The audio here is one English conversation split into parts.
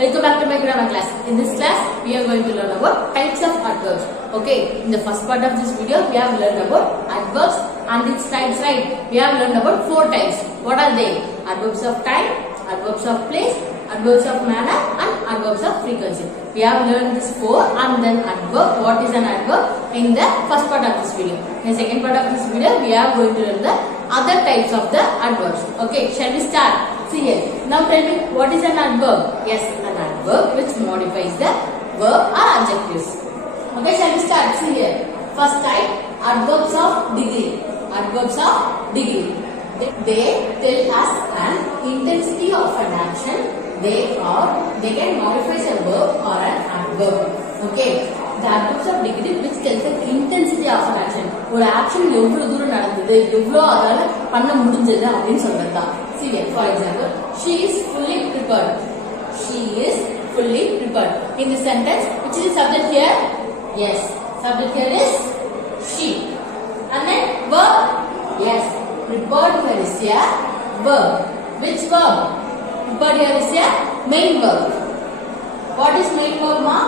Welcome back to my grammar class. In this class, we are going to learn about types of adverbs. Okay, in the first part of this video, we have learned about adverbs and its types, right? We have learned about 4 types. What are they? Adverbs of time, adverbs of place, adverbs of manner, and adverbs of frequency. We have learned this 4 and then adverb. What is an adverb? In the first part of this video. In the second part of this video, we are going to learn the other types of the adverbs. Okay, shall we start? See here. Now tell me, what is an adverb? Yes, an adverb which modifies the verb or adjectives. Okay, shall we start? See here. First type, adverbs of degree. Adverbs of degree. They tell us an intensity of an action. They can modify a verb or an adverb. Okay. The adverbs of degree which tells the intensity of an action. ஒரு action எவ்வளவு தூரம் நடந்தது, எவ்வளவு அதால பண்ண முடிஞ்சது அப்படினு சொல்றதுதான். See here, for example, she is fully prepared. She is fully prepared. In this sentence, which is the subject here? Yes, subject here is she. And then verb? Yes, prepared here is a verb. Which verb? Prepared here is a main verb. What is main verb, ma?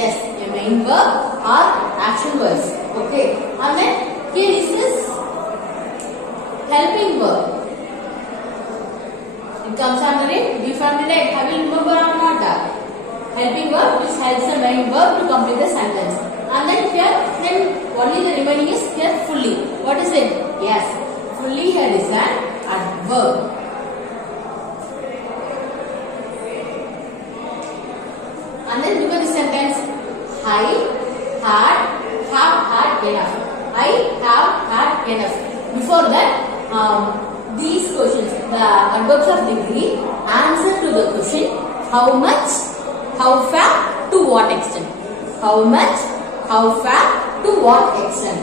Yes, a main verb or action verbs. Okay, and then here is this helping verb. It comes under it. Be familiar. Have you remember or not? Helping verb which helps the main verb to complete the sentence. And then here, then only the remaining is here fully. What is it? Yes, fully here is an adverb. And then look at the sentence. I have had enough. I have had enough. Before that, these questions, the adverbs of degree answer to the question how much, how far, to what extent. How much, how far, to what extent.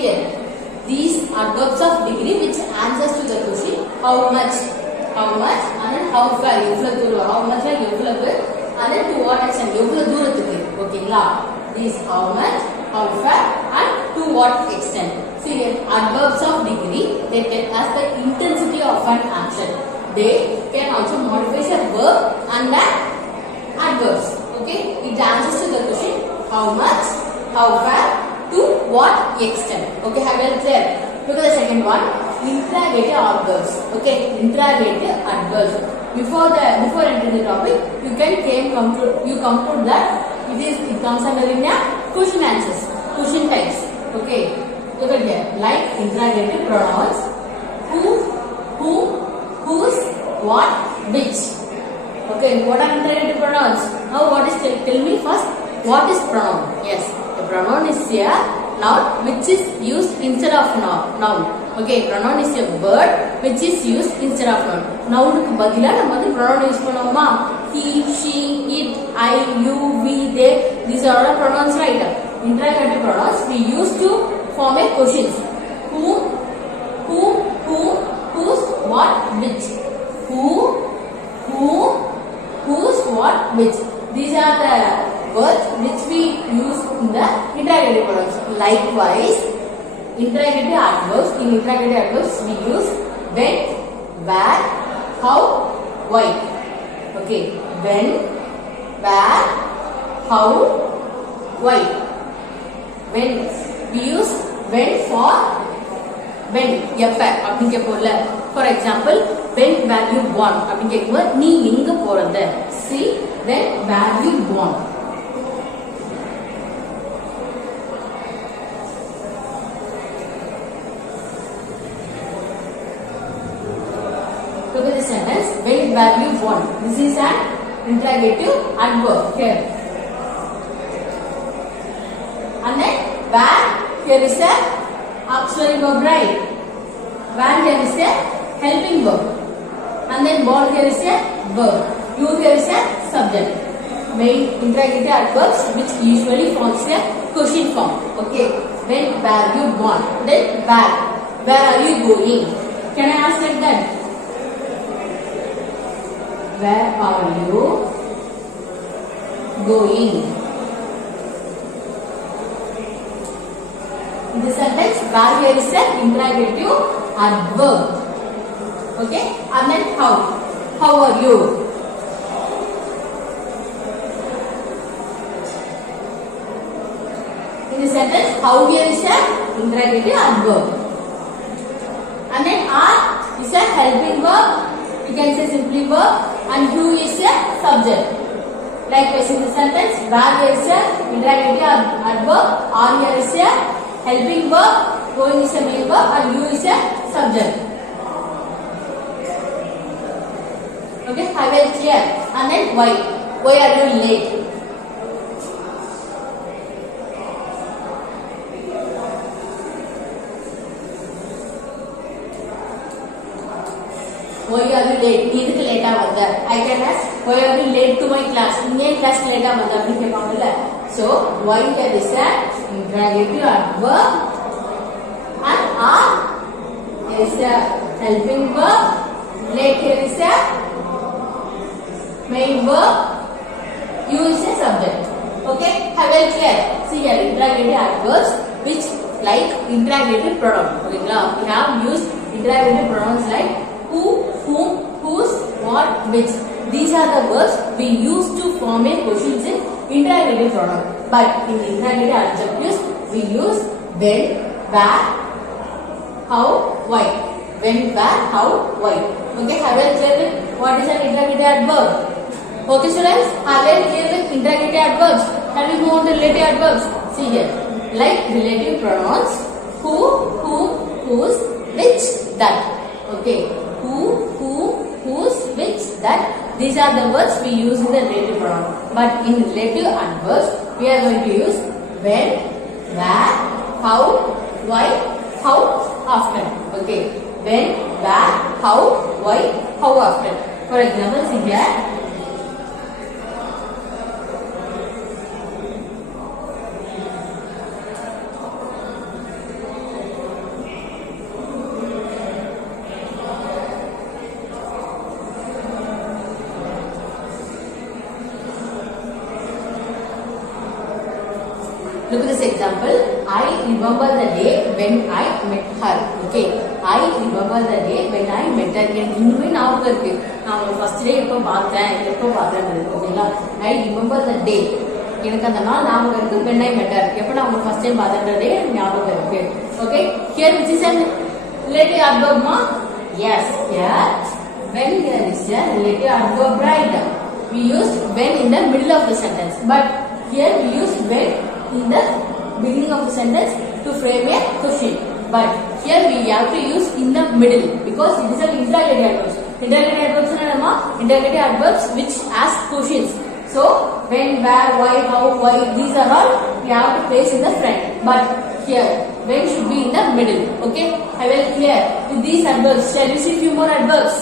Here, these adverbs of degree which answers to the question how much, and then how far, how much, and then to what extent, okay, these how much, how far, and to what extent. See here, adverbs of degree, they tell us the intensity of an action. They can also modify a verb and the adverbs. Okay, it answers to the question how much, how far, to what extent. Okay, have you clear? Look at the second one, interrogative adverbs. Okay, interrogative adverbs. Before entering the topic, you conclude that it comes under in a question answers, question types. Okay, look at here, like interrogative pronouns, who, whose, what, which. Okay, what are interrogative pronouns? Now, what is tell me first? What is pronoun? Yes. Pronoun is a noun which is used instead of noun. Okay, pronoun is a word which is used instead of noun. Noun ku badila nama pronoun use pannuvom. He, she, it, I, you, we, they. These are all pronouns, right? Interrogative pronouns we use to form a questions. Who, whose, what, which. Who, whose, what, which. These are the words which we use in the interrogative pronouns. Likewise, interrogative adverbs. In interrogative adverbs, we use when, where, how, why. Okay, when, where, how, why. When we use when for when. For example, when were you born? நீ எங்க போறத? See, when were you born? Look at the sentence. When were you born? This is an interrogative adverb here. And then where, here is a auxiliary verb, right? Where here is a helping verb. And then born here is a verb. You here is a subject. main interrogative adverbs which usually forms a question form. Okay. When were you born? Then where are you going? Can I ask like that? Where are you going? In this sentence, where here is an interrogative adverb. Okay, and then how are you? In this sentence, how here is an interrogative adverb. And then are is a helping verb. You can say simply verb, and who is a subject. Likewise, in the sentence, where here is a interrogative adverb, are here is a helping verb, going is a main verb, and you is a subject. Okay, I will clear. And then why? Why are you late? Why are you late? Idhukku late ah vandha. I can ask, why are you late to my class? Inge class late ah vandha appdi keppaangala. So why here is a interrogative adverb, and are is a helping verb. Late here is a main verb. You is a subject. Okay, have well clear. See here, interrogative adverbs which like interrogative pronoun. Okay, now we have used interrogative pronouns like who, whom, whose, what, which. These are the verbs we use to form a questions in interrogative pronoun. But in interrogative adjectives, we use when, where, how, why. When, where, how, why. Okay, have you clear with what is an interrogative adverb? Okay, students, have you clear with interrogative adverbs? Can we move on to relative adverbs? See here, like relative pronouns, who, whom, whose, which, that. Okay, who, whose, which, that. These are the words we use in the relative pronoun. But in relative adverbs, we are going to use when, where, how, why, how often. Okay, when, where, how, why, how often. For example, see here. Look at this example. I remember the day when I met her. Okay. I remember the day when I met her. இன்னுமே ஞாபகம் இருக்கு. நான் first day எப்போ பார்த்தேன். ஓகேங்களா? I remember the day. எனக்கு அந்த நாள் ஞாபகம் இருக்கு. when I met her. எப்போ நான் ஃபர்ஸ்ட் டைம் பார்த்தேன்றதே ஞாபகம் இருக்கு. Okay. Here which is an relative adverb ma? Yes. Here when there is a relative adverb, right? We use when in the middle of the sentence. But here we use when in the beginning of the sentence to frame a question. But here we have to use in the middle because it is an interrogative adverbs. Interrogative adverbs are interrogative adverbs which ask questions. So when, where, why, how, why, these are all we have to place in the front. But here when should be in the middle. Okay, I will clear with these adverbs. Shall we see few more adverbs?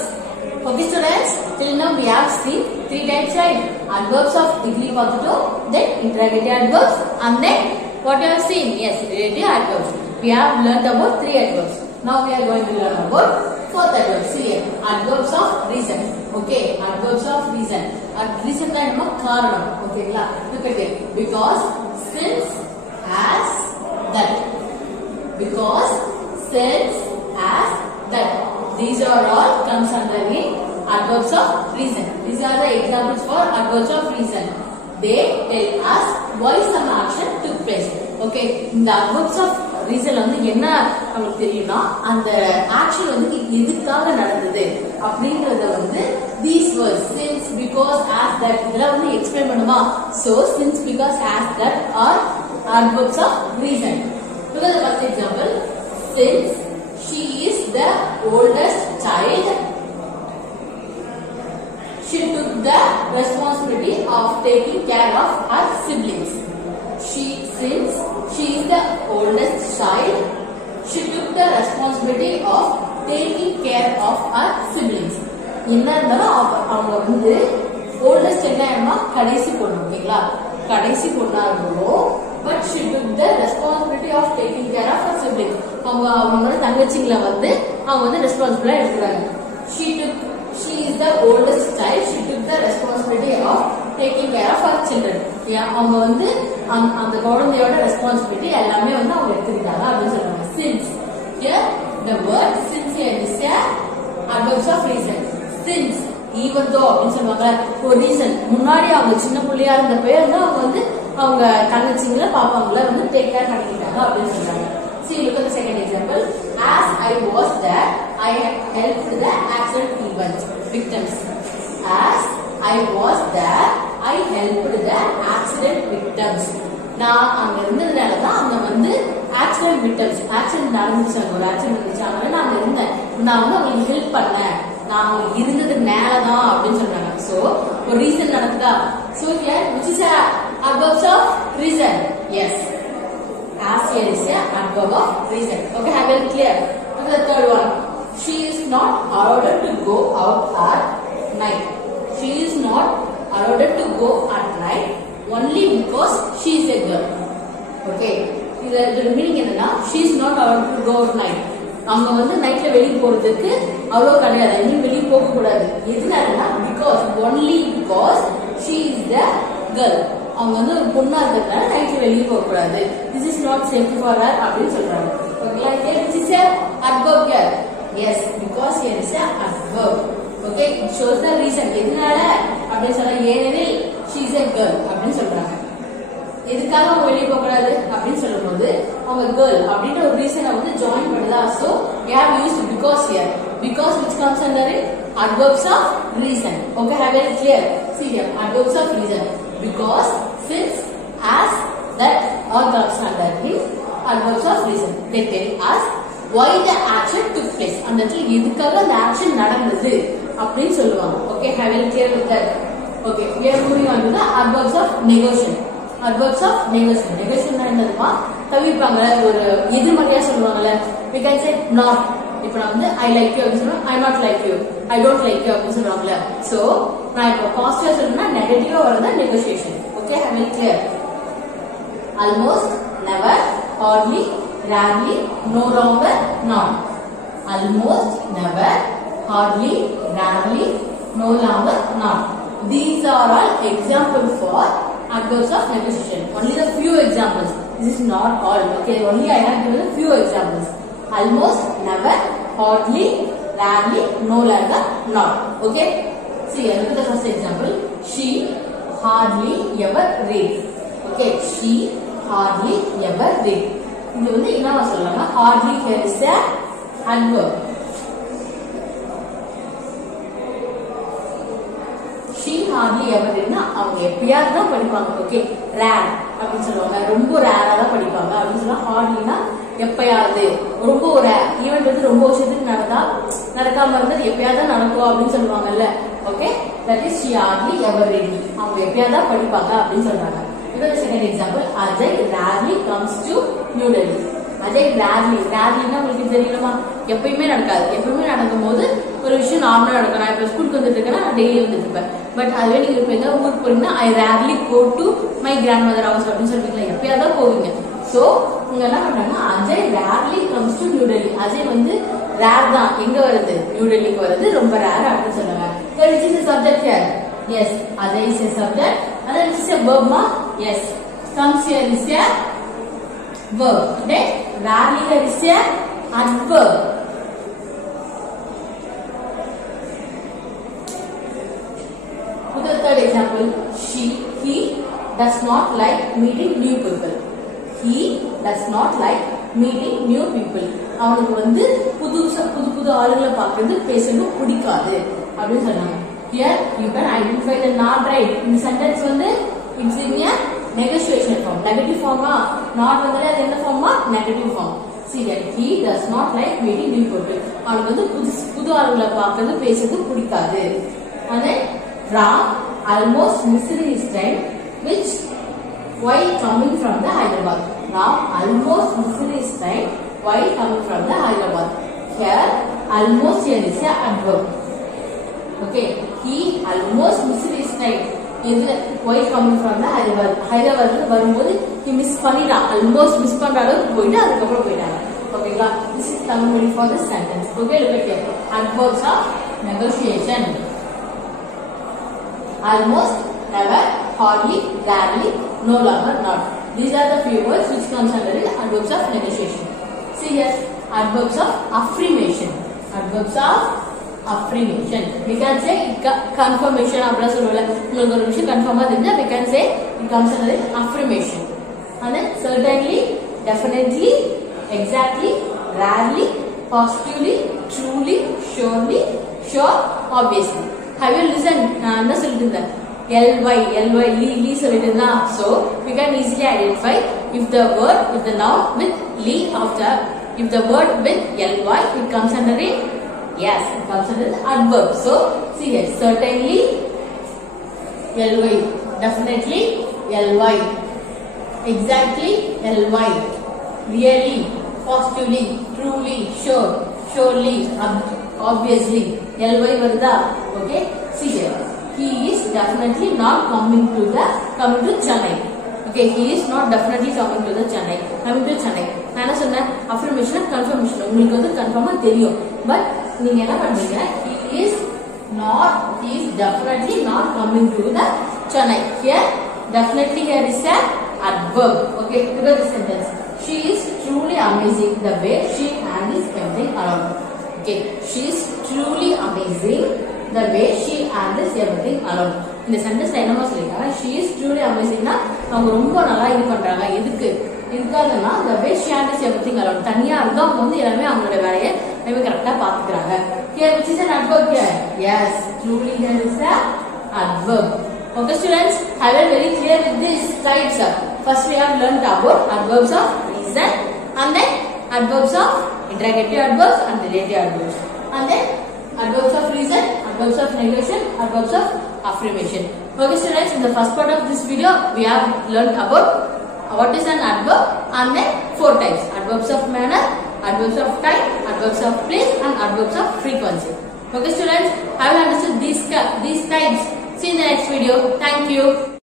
Okay, students. Till now we have seen 3 types, right? Adverbs of degree positive, then interrogative adverbs, and then what you have seen? Yes, relative adverbs. We have learned about 3 adverbs. Now we are going to learn about 4th adverb. See here, adverbs of reason. Okay, adverbs of reason. Reason is karanam. Okay, look at it. Because, since, as, that. Because, since, as, that. These are all comes under the adverbs of reason. These are the examples for adverbs of reason. They tell us why some action took place. Okay, in the adverbs of reason வந்து என்ன நமக்கு தெரியும்னா அந்த action வந்து எதுக்காக நடந்தது அப்படிங்கறத வந்து these words since, because, as, that இதெல்லாம் வந்து எக்ஸ்பிளைன் பண்ணுமா. So since, because, as, that are adverbs of reason. Look at the first example. Since she is the oldest child, she took the responsibility of taking care of her siblings. Since she is the oldest child, she took the responsibility of taking care of her siblings. என்ன இருந்தாலும் அவங்க வந்து oldest என்னமா கடைசி பொண்ணு. ஓகேங்களா கடைசி பொண்ணா இருந்தோம் but she took the responsibility of taking care of her siblings அவங்களோட தங்கச்சிங்கள வந்து அவங்க வந்து ரெஸ்பான்சிபிளா எடுத்துறாங்க she is the oldest child she took the responsibility of taking care of her children அவங்க வந்து அந்த குழந்தையோட ரெஸ்பான்சிபிலிட்டி எல்லாமே வந்து அவங்க எடுத்துக்கிட்டாங்க அப்படின்னு சொல்றாங்க since here the word since here is a adverbs of reason since even though அப்படின்னு சொல்லுவாங்க ஒரு ரீசன் முன்னாடி அவங்க சின்ன பிள்ளையா இருந்த பேர் வந்து அவங்க வந்து அவங்க தங்கச்சிங்கள பாப்பாங்கள வந்து டேக் கேர் பண்ணிக்கிட்டாங்க அப்படின்னு சொல்றாங்க see look at the second example as I was there I helped the accident victims as I was there I helped the accident victims நான் அங்க இருந்ததுனால தான் அங்க வந்து ஆக்சிடென்ட் விக்டிம்ஸ் ஆக்சிடென்ட் நடந்துச்சு ஒரு ஆக்சிடென்ட் நடந்துச்சு அதனால நான் அங்க இருந்தேன் நான் வந்து அவங்களுக்கு ஹெல்ப் பண்ணேன் நான் அவங்க இருந்ததுனால தான் அப்படின்னு சொல்றாங்க சோ ஒரு ரீசன் நடக்குதா so here which is a adverb of reason yes as here is a adverb of reason okay have it clear okay the third one she is not allowed to go out at night she is not allowed to go at night only because she is a girl okay இதோட meaning என்னன்னா she is not allowed to go at night அவங்க வந்து நைட்ல வெளிய போறதுக்கு அவ்வளோ கிடையாது ஐ மீன் வெளிய போக கூடாது எதனாலனா because only because she is the girl அவங்க வந்து ஒரு பொண்ணா இருக்கறதால நைட்ல வெளிய போக கூடாது this is not safe for her அப்படினு சொல்றாங்க ஓகேங்களா this is a adverb here yes because here is a adverb okay it shows the reason எதனால அப்படி சொல்ல ஏனெனில் she is a girl அப்படினு சொல்றாங்க எதுக்காக அவங்க வெளிய போக கூடாது அப்படினு சொல்லும்போது அவங்க girl அப்படின்ற ஒரு ரீசனை வந்து ஜாயின் பண்ணுதா so we have used because here because which comes under it adverbs of reason okay have it clear see here adverbs of reason because since as that all comes under it adverbs of reason they tell us why the action took place அந்த இடத்துல எதுக்காக அந்த action நடந்தது அப்படினு சொல்லுவாங்க okay have it clear with that okay we are moving on to the adverbs of negation adverbs of negation negation என்னதுமா தவிர்ப்பாங்க ஒரு எதிர்மறையா சொல்லுவாங்கல we can say not இப்போ நான் வந்து I like you அப்படி சொல்றேன் I not like you I don't like you அப்படி சொல்றாங்கல so நான் இப்போ பாசிட்டிவா சொல்றேன்னா நெகட்டிவா வரதா negotiation okay have it clear almost never hardly rarely no longer not almost never hardly rarely no longer not these are all examples for adverbs of negotiation only the few examples this is not all okay only I have given a few examples almost never hardly rarely no longer not okay see look at the first example she hardly ever reads okay she hardly ever read இது வந்து என்னவா சொல்லலாம்னா hardly here is a adverb she hardly ever readனா அவங்க எப்பயாவது தான் படிப்பாங்க okay rare அப்படி சொல்லுவாங்க ரொம்ப ரேரா தான் படிப்பாங்க அப்படி சொன்னா hardlyனா எப்பயாவது ரொம்ப ஒரு ஈவென்ட் வந்து ரொம்ப வருஷத்துக்கு நடக்காம இருந்தது எப்பயாவது தான் நடக்கும் அப்படின்னு சொல்லுவாங்கல்ல okay that is she hardly ever read அவங்க எப்பயாவது தான் படிப்பாங்க அப்படின்னு சொல்றாங்க இது second example Ajay rarely comes to New Delhi Ajay rarelyனா உங்களுக்கு தெரியணுமா எப்பயுமே நடக்காது எப்பயுமே நடக்கும்போது ஒரு விஷயம் நார்மலா நடக்கும் நான் இப்ப ஸ்கூலுக்கு வந்துட்டு இருக்கேன்னா நான் டெய்லி வந்துட்டு இருப்பேன் பட் அதுவே நீங்க இப்ப எங்க ஊருக்கு போறீங்கன்னா I rarely go to my grandmother house அப்படின்னு சொல்றீங்களா எப்பயாவது தான் போவீங்க சோ இங்க என்ன பண்றாங்க Ajay rarely comes to New Delhi Ajay வந்து ரேர் தான் எங்க வருது நியூ டெல்லிக்கு வருது ரொம்ப ரேர் அப்படின்னு சொல்றாங்க there is a subject here yes Ajay is a subject and then is a verb ma yes comes here is a verb okay rarely there is a adverb look at the third example he does not like meeting new people he does not like meeting new people அவனுக்கு வந்து புது ஆளுங்களை பார்க்கிறது பேசுறது பிடிக்காது அப்படின்னு சொன்னாங்க here you can identify the not right இந்த sentence வந்து it's in a negotiation form negative form not வந்து அது என்ன form negative form see that he does not like meeting new people அவனுக்கு வந்து புது ஆளுங்களை பார்க்கிறது பேசுறது பிடிக்காது and then Ram almost missed his train which while coming from the Hyderabad Ram almost missed his train while coming from the Hyderabad here almost here is a adverb okay he almost missed his train இது why coming from the Hyderabad. Hyderabad வரும்போது he miss பண்ணிட்டான், almost miss பண்ற அளவுக்கு போயிட்டு அதுக்கப்புறம் போயிட்டாங்க. ஓகேங்களா? This is Tamil meaning for this sentence. Okay, look at here. Adverbs of negotiation. Almost, never, hardly, rarely, no longer, not. These are the few words which comes under the adverbs of negotiation. See here, adverbs of affirmation. Adverbs of affirmation. We can say confirmation. आपला सोडवला मुलगा विषय confirm आदिना. We can say it comes under the affirmation. And then certainly, definitely, exactly, rarely, positively, truly, surely, sure, obviously. Have you listened? நான் சொல்லிட்டேன். ly lee சொல்லிட்டேனா. So we can easily identify if the word with the noun with lee after. If the word with ly, it comes under it. Yes, it comes under the adverb. So see here, certainly ly, definitely ly, exactly ly, really, positively, truly, sure, surely, obviously, ly வருதா? Okay, see here, he is definitely not coming to Chennai. Okay, he is not definitely coming to Chennai. நான் என்ன சொன்னேன்? affirmation confirmation உங்களுக்கு வந்து கன்ஃபார்மா தெரியும். But நீங்க என்ன பண்றீங்க? he is definitely not coming to the Chennai. Here definitely here is an adverb. Okay, look at the sentence. She is truly amazing the way she handles everything around. Okay, she is truly amazing the way she handles everything around. இந்த சென்டென்ஸ்ல என்னமா சொல்லிருக்காங்க? she is truly amazing னா அவங்க ரொம்ப நல்லா இது பண்றாங்க. இதுக்காகனா the way she handles everything around. தனியா இருந்தா அவங்க வந்து எல்லாமே அவங்களோட வேலையை எல்லாமே கரெக்ட்டா பாத்துக்கறாங்க. Here which is an adverb here? Yes, truly here is a adverb. Okay students, have you very clear with this slides? First we have learned about adverbs of reason and then adverbs of interrogative adverbs and relative adverbs. And then adverbs of reason, adverbs of negation, adverbs of affirmation. Okay students, in the first part of this video we have learned about what is an adverb and then 4 types: adverbs of manner, adverbs of time, adverbs of place and adverbs of frequency. Okay students, have you understood these types? See you in the next video. Thank you.